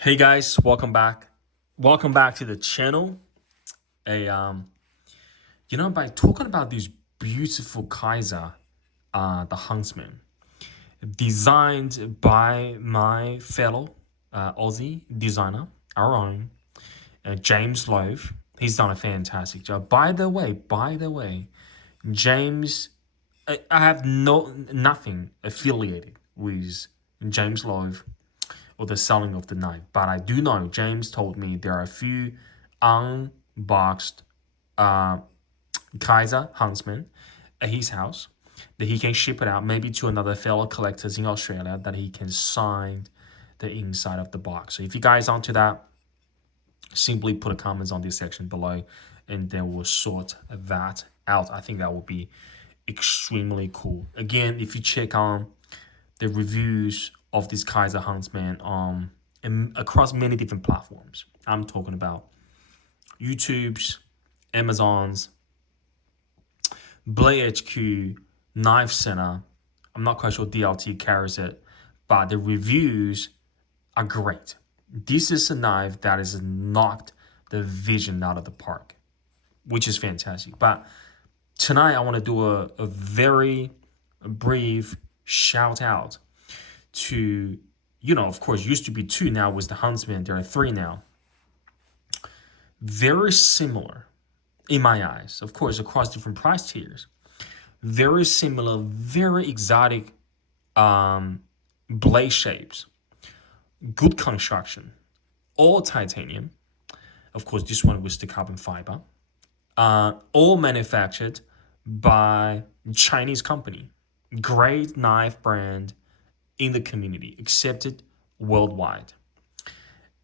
Hey guys, welcome back. Welcome back to the channel. A by talking about these beautiful Kizer, the Huntsman, designed by my fellow Aussie designer, our own James Lowe. He's done a fantastic job. By the way, James, I have nothing affiliated with James Lowe or the selling of the knife. But I do know James told me there are a few unboxed uh, Kizer Huntsman at his house that he can ship it out maybe to another fellow collectors in Australia that he can sign the inside of the box. So if you guys are onto that, simply put a comments on this section below and then we'll sort that out. I think that will be extremely cool. Again, if you check on the reviews of this Kizer Huntsman across many different platforms. I'm talking about YouTube's, Amazon's, Blade HQ, Knife Center. I'm not quite sure DLT carries it, but the reviews are great. This is a knife that has knocked the vision out of the park, which is fantastic. But tonight I want to do a very brief shout out to, of course, used to be two, now was the Huntsman. There are three now. Very similar in my eyes, of course, across different price tiers. Very similar, very exotic blade shapes, good construction, all titanium. Of course, this one was the carbon fiber. All manufactured by Chinese company. Great knife brand in the community, accepted worldwide.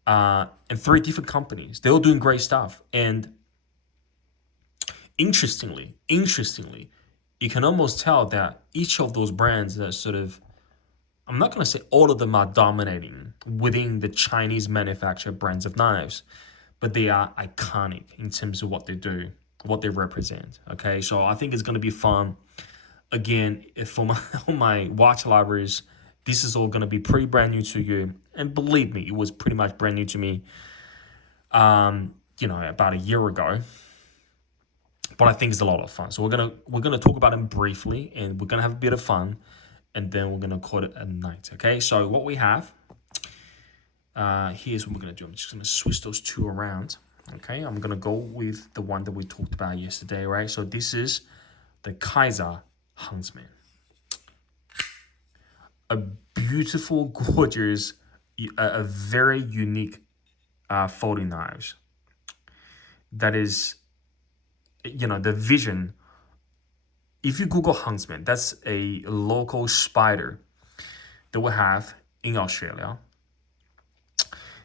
And three different companies. They're all doing great stuff. And interestingly, you can almost tell that each of those brands that sort of, I'm not going to say all of them are dominating within the Chinese manufactured brands of knives, but they are iconic in terms of what they do, what they represent. Okay, so I think it's going to be fun. Again, for my watch lovers, this is all going to be pretty brand new to you. And believe me, it was pretty much brand new to me, about a year ago. But I think it's a lot of fun. So we're gonna talk about them briefly, and we're gonna have a bit of fun, and then we're gonna call it a night. Okay. So what we have, here's what we're gonna do. I'm just gonna switch those two around. Okay. I'm gonna go with the one that we talked about yesterday, right? So this is the Kizer Huntsman. A beautiful, gorgeous, a very unique folding knives. That is, the vision. If you Google Huntsman, that's a local spider that we have in Australia.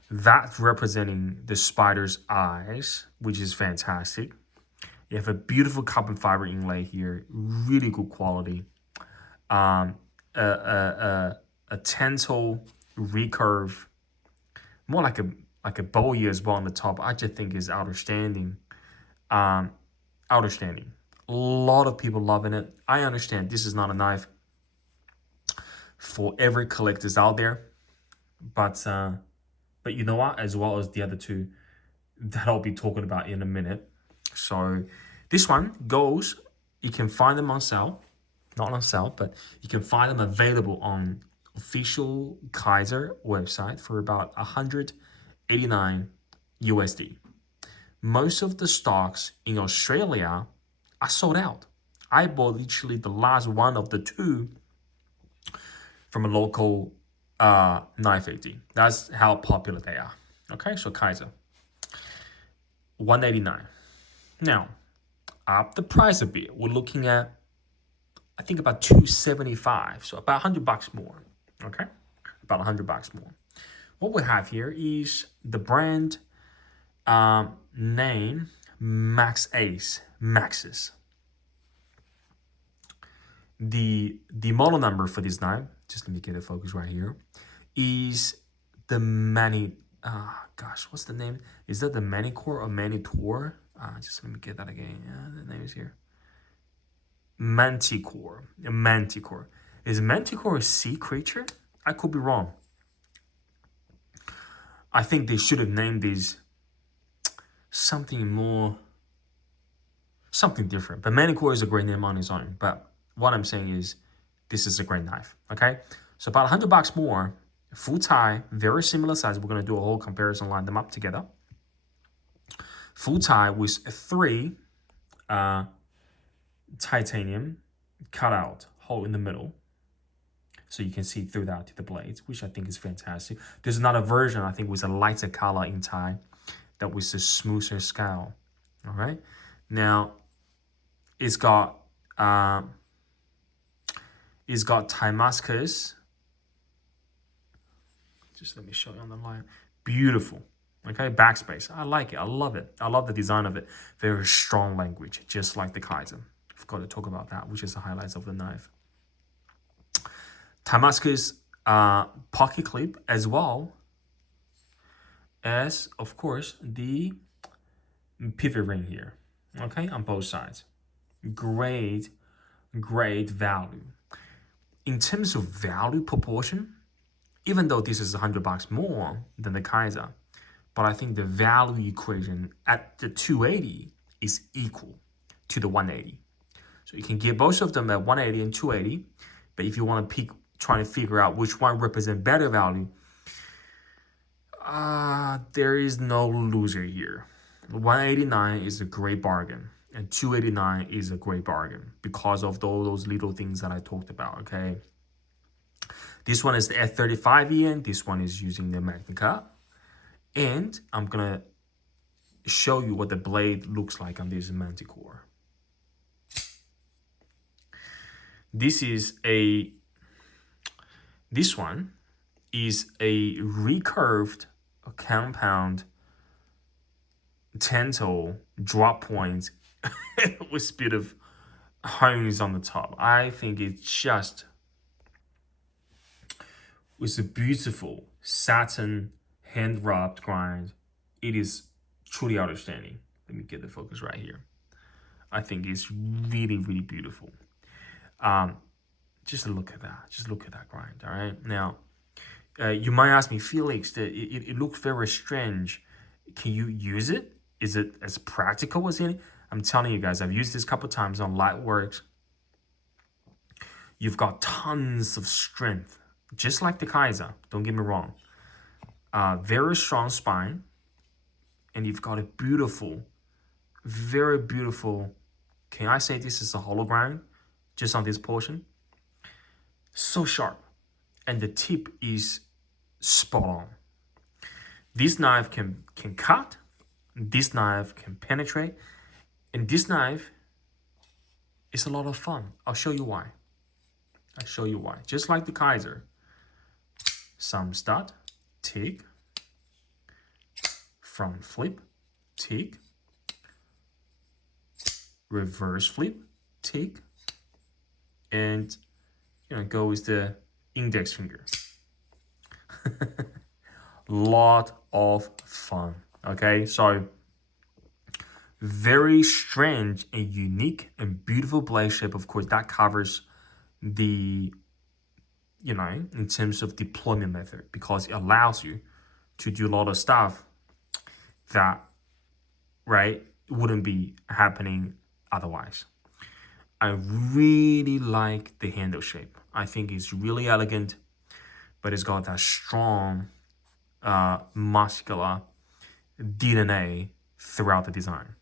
That representing the spider's eyes, which is fantastic. You have a beautiful carbon fiber inlay here, really good quality. A tensile recurve, more like a bow ear as well on the top. I just think is outstanding. Outstanding. A lot of people loving it. I understand this is not a knife for every collectors out there, but you know what? As well as the other two that I'll be talking about in a minute. So this one goes. You can find them on sale. Not on sale, but you can find them available on official Kizer website for about 189 USD. Most of the stocks in Australia are sold out. I bought literally the last one of the two from a local knife AD. That's how popular they are. Okay, so Kizer, 189. Now, up the price a bit. We're looking at, I think, about 275, so about $100 more. Okay, about $100 more. What we have here is the brand name Maxace. The model number for this knife, just let me get the focus right here, is the what's the name? Is that the Manticore or Manticore? Just let me get that again. The name is here. Manticore. Is Manticore a sea creature? I could be wrong. I think they should have named these something different. But Manticore is a great name on its own. But what I'm saying is, this is a great knife. Okay, so about $100 more, full tie, very similar size. We're gonna do a whole comparison, line them up together. Full tie with 3 titanium cutout hole in the middle, so you can see through that to the blades, which I think is fantastic. There's another version, I think, with a lighter color in tie, that was a smoother scale. All right, now it's got Damascus. Just let me show you on the line. Beautiful. Okay, backspace. I like it. I love it. I love the design of it. Very strong language, just like the Kizer. Forgot to talk about that, which is the highlights of the knife. Damascus pocket clip, as well as, of course, the pivot ring here. Okay, on both sides. Great value. In terms of value proportion, even though this is $100 more than the Kizer, but I think the value equation at the 280 is equal to the 180. So you can get both of them at 180 and 280, but if you want to trying to figure out which one represents better value, there is no loser here. 189 is a great bargain, and 289 is a great bargain because of all those little things that I talked about, okay? This one is the F35EN, this one is using the Magnica, and I'm gonna show you what the blade looks like on this Manticore. This one is a recurved compound tantal drop point with a bit of hones on the top. I think it's just with a beautiful satin hand rubbed grind. It is truly outstanding. Let me get the focus right here. I think it's really beautiful. Just look at that. Just look at that grind. All right. Now, you might ask me, Felix, it looks very strange. Can you use it? Is it as practical as any? I'm telling you guys, I've used this a couple times on Lightworks. You've got tons of strength, just like the Kizer. Don't get me wrong. Very strong spine, and you've got a beautiful, very beautiful. Can I say this is a hollow grind, just on this portion? So sharp, and the tip is spot on. This knife can cut, this knife can penetrate, and this knife is a lot of fun. I'll show you why. Just like the Kizer, some stud, tick, front flip, tick, reverse flip, tick, and go with the index finger. Lot of fun. Okay, so very strange and unique and beautiful blade shape. Of course, that covers the, in terms of deployment method, because it allows you to do a lot of stuff that, wouldn't be happening otherwise. I really like the handle shape. I think it's really elegant, but it's got that strong, muscular DNA throughout the design.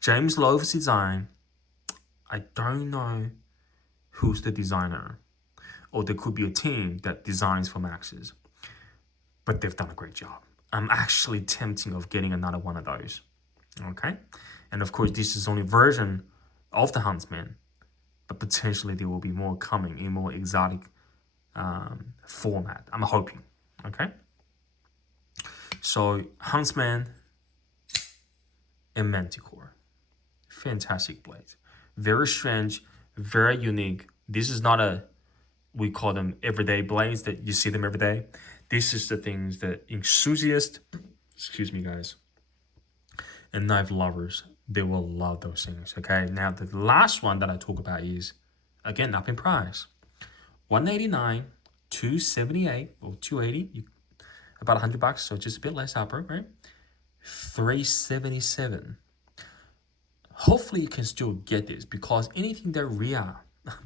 James Lowe's design, I don't know who's the designer, or there could be a team that designs for Maxace, but they've done a great job. I'm actually tempting of getting another one of those, okay? And of course, this is only version of the Huntsman, but potentially there will be more coming in more exotic format. I'm hoping, okay? So Huntsman and Manticore, fantastic blades. Very strange, very unique. This is not we call them everyday blades that you see them every day. This is the things that enthusiasts, excuse me guys, and knife lovers, they will love those things, okay? Now, the last one that I talk about is, again, up in price. $189, $278, or $280. about $100, so just a bit less upper, right? $377. Hopefully you can still get this, because anything that Reate,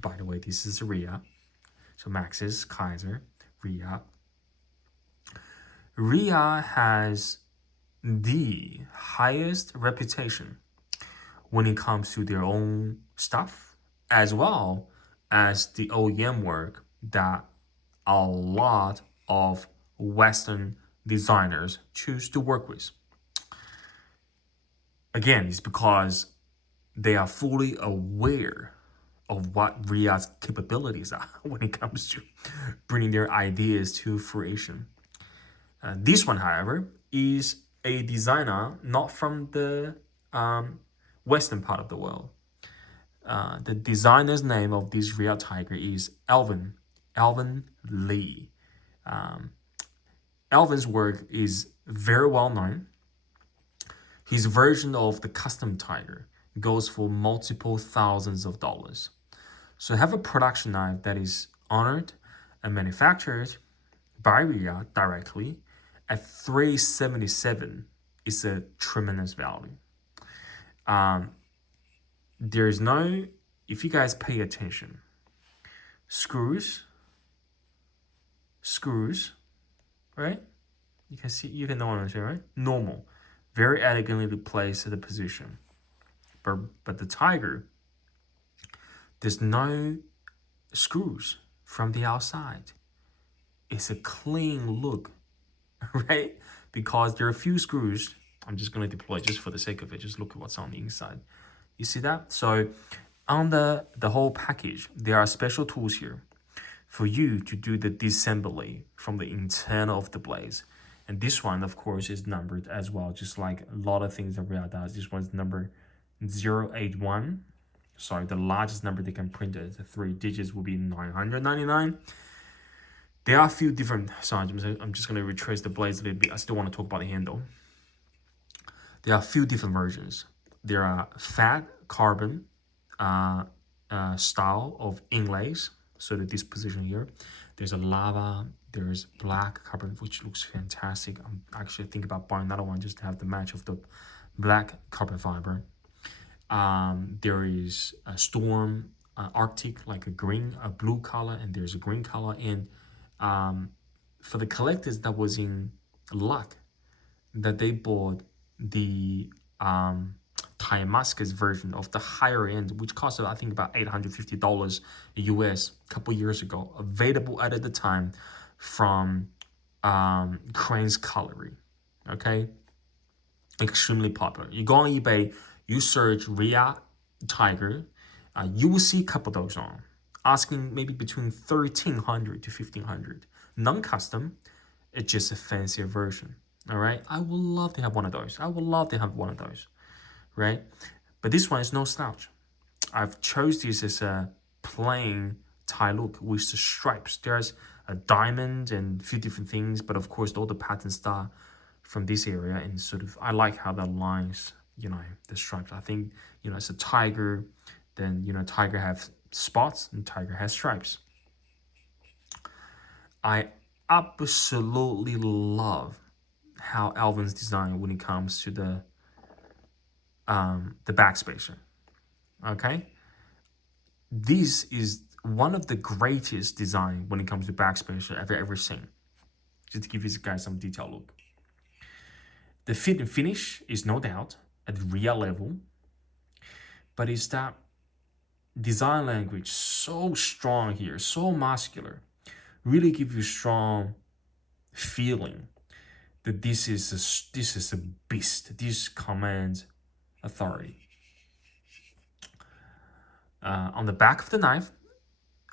by the way, this is Reate, so Maxace, Kizer, Reate. Reate has the highest reputation when it comes to their own stuff, as well as the OEM work that a lot of Western designers choose to work with. Again, it's because they are fully aware of what Reate's capabilities are when it comes to bringing their ideas to fruition. This one, however, is a designer not from the western part of the world. The designer's name of this Reate Tiger is Alvin Lee. Alvin's work is very well known. His version of the custom Tiger goes for multiple thousands of dollars. So have a production knife that is honored and manufactured by Reate directly at $377 is a tremendous value. There's no, if you guys pay attention, screws, right? You can see, you can know what I'm saying, right? Normal, very elegantly placed at the position. But the Tiger, there's no screws from the outside. It's a clean look, right? Because there are a few screws. I'm just going to deploy just for the sake of it. Just look at what's on the inside. You see that? So on the whole package, there are special tools here for you to do the disassembly from the internal of the blades. And this one, of course, is numbered as well, just like a lot of things that Reate does. This one's number 081. Sorry, the largest number they can print it, the 3 digits will be 999. There are a few different sizes. I'm just going to retrace the blades a little bit. I still want to talk about the handle. There are a few different versions. There are fat carbon style of inlays. So that this position here, there's a lava, there's black carbon, which looks fantastic. I'm actually thinking about buying another one just to have the match of the black carbon fiber. There is a storm, Arctic, like a blue color, and there's a green color. And for the collectors that was in luck, that they bought the Timascus version of the higher end, which cost I think about $850 US a couple years ago, available at the time from Crane's Cutlery. Okay, extremely popular. You go on eBay, you search Reate Tiger, you will see a couple of those on, asking maybe between $1,300 to $1,500. Non-custom, it's just a fancier version. All right, I would love to have one of those. Right? But this one is no slouch. I've chose this as a plain tie look with the stripes. There's a diamond and a few different things, but of course all the patterns start from this area, and sort of I like how that lines, the stripes. I think, it's a tiger, then tiger have spots and tiger has stripes. I absolutely love how Alvin's design when it comes to the backspacer. Okay, this is one of the greatest design when it comes to backspacer I've ever seen. Just to give you guys some detail look. The fit and finish is no doubt at the real level, but it's that design language so strong here, so muscular, really give you strong feeling that this is a beast. This commands authority. On the back of the knife,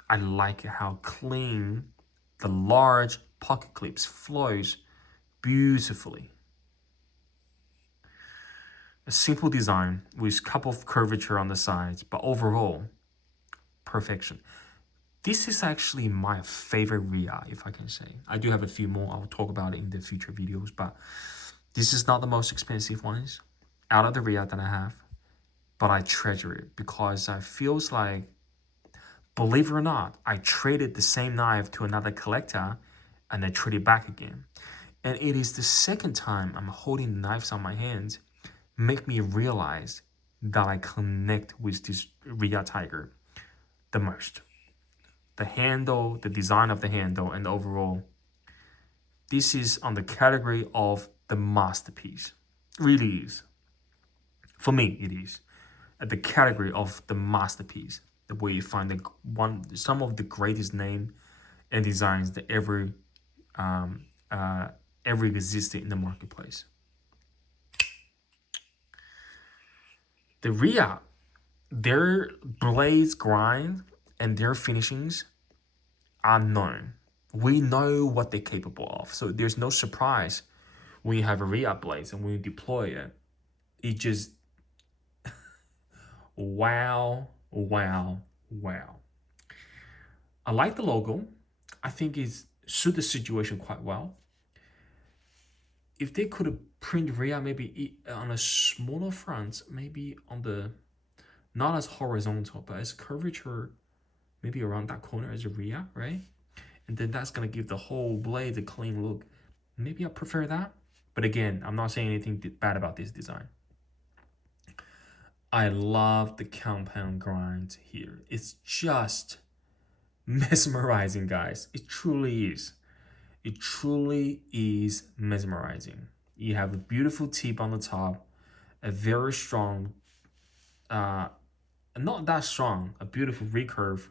I like how clean the large pocket clips flows beautifully. A simple design with a couple of curvature on the sides, but overall, perfection. This is actually my favorite Reate, if I can say. I do have a few more. I'll talk about it in the future videos, but this is not the most expensive ones out of the Reate that I have, but I treasure it because I feels like, believe it or not, I traded the same knife to another collector and I traded back again. And it is the second time I'm holding knives on my hands, make me realize that I connect with this Reate Tiger the most. The handle, the design of the handle, and overall, this is on the category of the masterpiece. It really is. For me, it is. At the category of the masterpiece, the way you find some of the greatest name and designs that um, uh, ever existed in the marketplace. The Reate, their blades grind and their finishings are known. We know what they're capable of. So there's no surprise when you have a Reate blades and when you deploy it. It just wow, wow, wow. I like the logo. I think it's suit the situation quite well. If they could have print Reate maybe on a smaller front, maybe on the not as horizontal, but as curvature, maybe around that corner as a Reate, right? And then that's gonna give the whole blade a clean look. Maybe I prefer that. But again, I'm not saying anything bad about this design. I love the compound grind here. It's just mesmerizing, guys. It truly is. It truly is mesmerizing. You have a beautiful tip on the top, a very strong, not that strong, a beautiful recurve,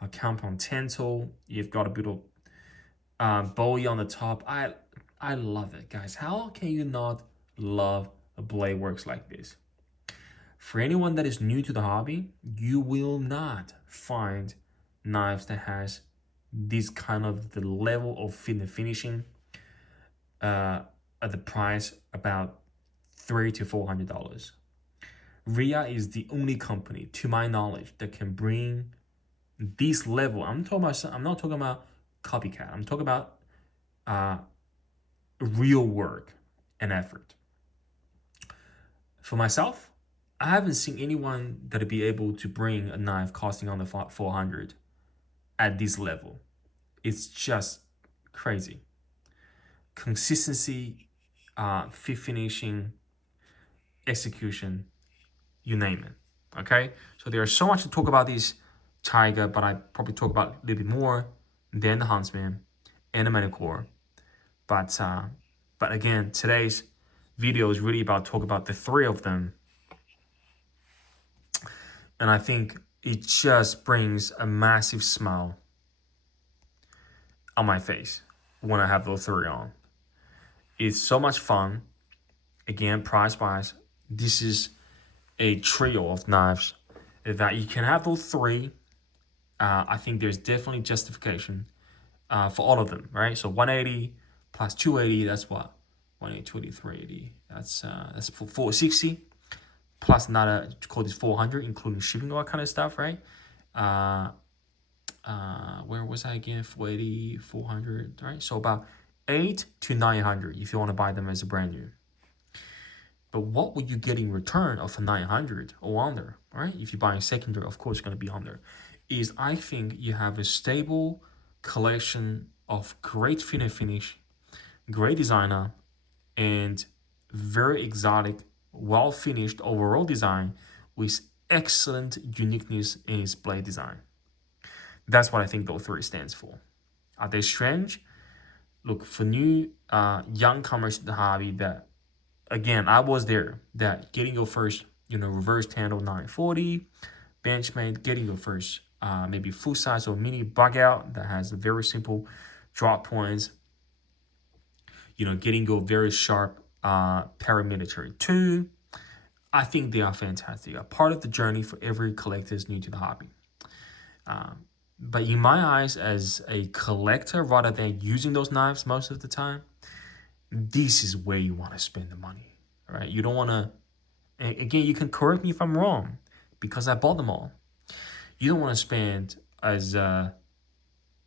a compound tensile. You've got a bit of bowie on the top. I love it, guys. How can you not love a blade works like this? For anyone that is new to the hobby, you will not find knives that has this kind of the level of finishing at the price about $300 to $400. Reate is the only company, to my knowledge, that can bring this level. I'm not talking about copycat. I'm talking about real work and effort. For myself, I haven't seen anyone that'd be able to bring a knife costing under 400 at this level. It's just crazy. Consistency, fit finishing, execution, you name it. Okay, so there's so much to talk about this Tiger, but I probably talk about a little bit more than the Huntsman and the Manticore. But again, today's video is really about talk about the three of them. And I think it just brings a massive smile on my face when I have those three on. It's so much fun. Again, price-wise, this is a trio of knives that you can have those three. I think there's definitely justification for all of them, right? So 180 plus 280, that's what? 180, 280, 380. That's for 460. Plus another, call this 400, including shipping, all that kind of stuff, right? Where was I again? 480, 400, right? So about 8 to 900 if you want to buy them as a brand new. But what would you get in return of a 900 or under, right? If you're buying secondary, of course, it's going to be under. Is I think you have a stable collection of great fit and finish, great designer, and very exotic, well-finished overall design with excellent uniqueness in its blade design. That's what I think those three stands for. Are they strange? Look, for new young comers to the hobby that, again, I was there, that getting your first, reversed handle 940, Benchmade, getting your first maybe full size or mini bug out that has a very simple drop points, getting your very sharp paramilitary 2. I think they are fantastic. A part of the journey for every collector is new to the hobby. But in my eyes, as a collector, rather than using those knives most of the time, this is where you want to spend the money, right? You don't want to, again, you can correct me if I'm wrong, because I bought them all. You don't want to spend as a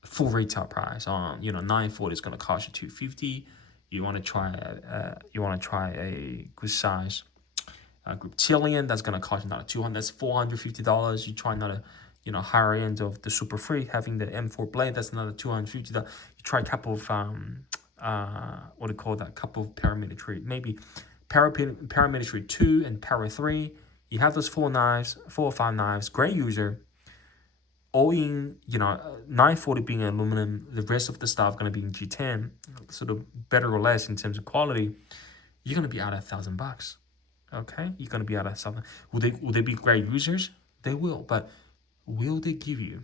full retail price on, 940 is going to cost you $250. You want to try a good size Reptilian, that's going to cost you another $200. That's $450. You try another, higher end of the Super Free, having the M4 blade, that's another $250. You try a couple of what do you call that? Couple of paramilitary, maybe paramilitary 2 and para 3. You have those 4 or 5 knives. Great user. All in, 940 being aluminum. The rest of the stuff gonna be in G10. Sort of better or less in terms of quality. You're gonna be out of $1,000. Okay, you're gonna be out of something. Will they be great users? They will, but will they give you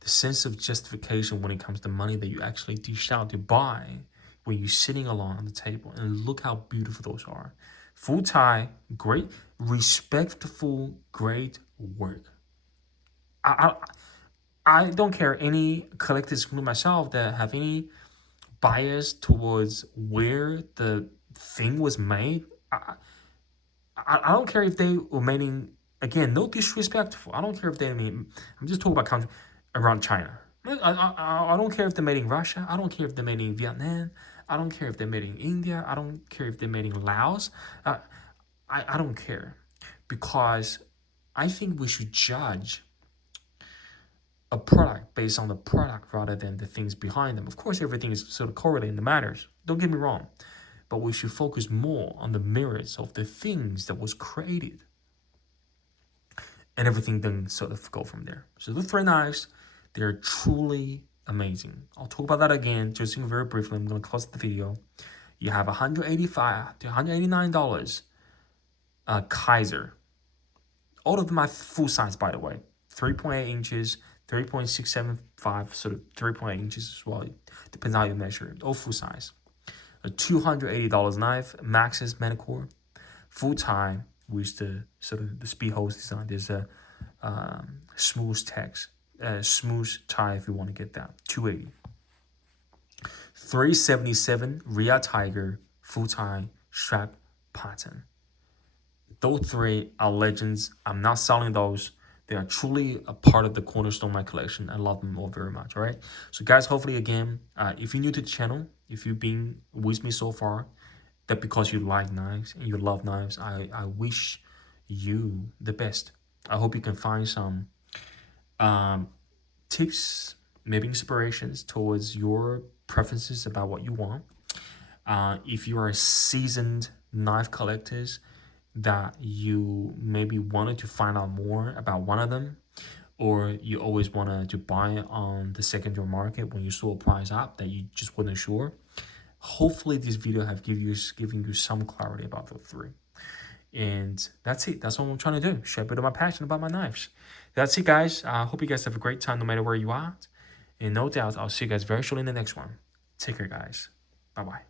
the sense of justification when it comes to money that you actually dish out to buy when you're sitting alone on the table? And look how beautiful those are. Full tie, great, respectful, great work. I don't care any collectors, including myself, that have any bias towards where the thing was made. I don't care if they were made in, again, no disrespectful. I don't care if they made, I'm just talking about country around China. I don't care if they're made in Russia. I don't care if they're made in Vietnam. I don't care if they're made in India. I don't care if they're made in Laos. I don't care, because I think we should judge a product based on the product rather than the things behind them. Of course, everything is sort of correlating, the matters. Don't get me wrong. But we should focus more on the merits of the things that was created. And everything then sort of go from there. So the 3 knives, they're truly amazing. I'll talk about that again, just very briefly. I'm going to close the video. You have $185 to $189 Kizer. All of them are full size, by the way. 3.8 inches, 3.675, sort of 3.8 inches as well. It depends on how you measure it. All full size. A $280 knife, Maxace Manticore, full tie with the sort of the speed hose design. There's a smooth text, smooth tie if you want to get that. $280. $377 Reate Tiger full tie strap pattern. Those 3 are legends. I'm not selling those. They are truly a part of the cornerstone of my collection. I love them all very much, all right? So guys, hopefully again, if you're new to the channel, if you've been with me so far, that because you like knives and you love knives, I wish you the best. I hope you can find some tips, maybe inspirations towards your preferences about what you want. If you are a seasoned knife collectors, that you maybe wanted to find out more about one of them, or you always wanted to buy on the secondary market when you saw a price up that you just wasn't sure, hopefully this video have given you some clarity about the 3. And that's it. That's what I'm trying to do. Share a bit of my passion about my knives. That's it, guys. I hope you guys have a great time no matter where you are. And no doubt, I'll see you guys very shortly in the next one. Take care, guys. Bye-bye.